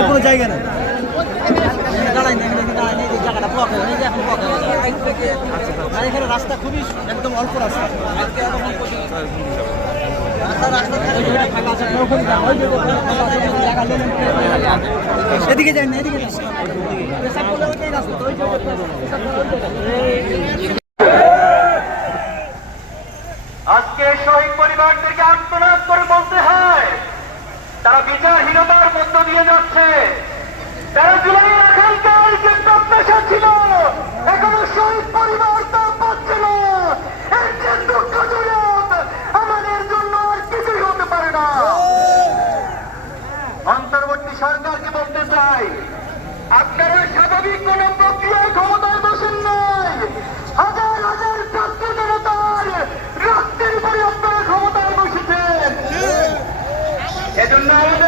কোনো জায়গা নেই এখানে রাস্তা খুবই একদম অল্প রাস্তা এদিকে যাই না, এদিকে। আজকে শহীদ পরিবারদেরকে আত্মনাদ করে বলতে হয় দিয়ে যাচ্ছে। তারা জুলাই আকাঙ্ক্ষার যে প্রত্যাশা ছিল এখনও শহীদ পরিবার তা পাচ্ছে না। এর যে দুঃখজনক আমাদের জন্য আর কিছুই হতে পারে না। অন্তর্বর্তী সরকারকে বলতে চাই আপনারা স্বাভাবিক কোন প্রক্রিয়ায় ক্ষমতায় বসেন নাই। হাজার হাজার ছাত্র জনতার রক্তের উপরে আপনারা ক্ষমতায় বসেছেন। এজন্য আমাদেরকে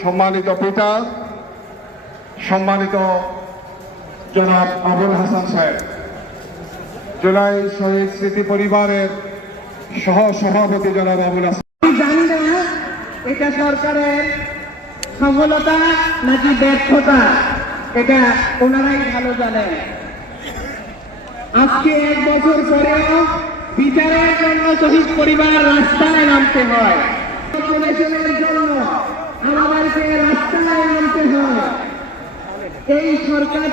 সম্মানিত পিতা, সম্মানিত জনাব আবুল হাসান সাহেব। জুলাই শহীদ স্মৃতি পরিবারের সহ সভাপতি জনাব আবুল হাসান। জানি না এটা সরকারের সফলতা নাকি ব্যর্থতা, এটা ওনারাই ভালো জানেন। আজকে এক বছর পরেও বিচারের জন্য শহীদ পরিবার রাস্তায় নামতে হয়। এই সরকার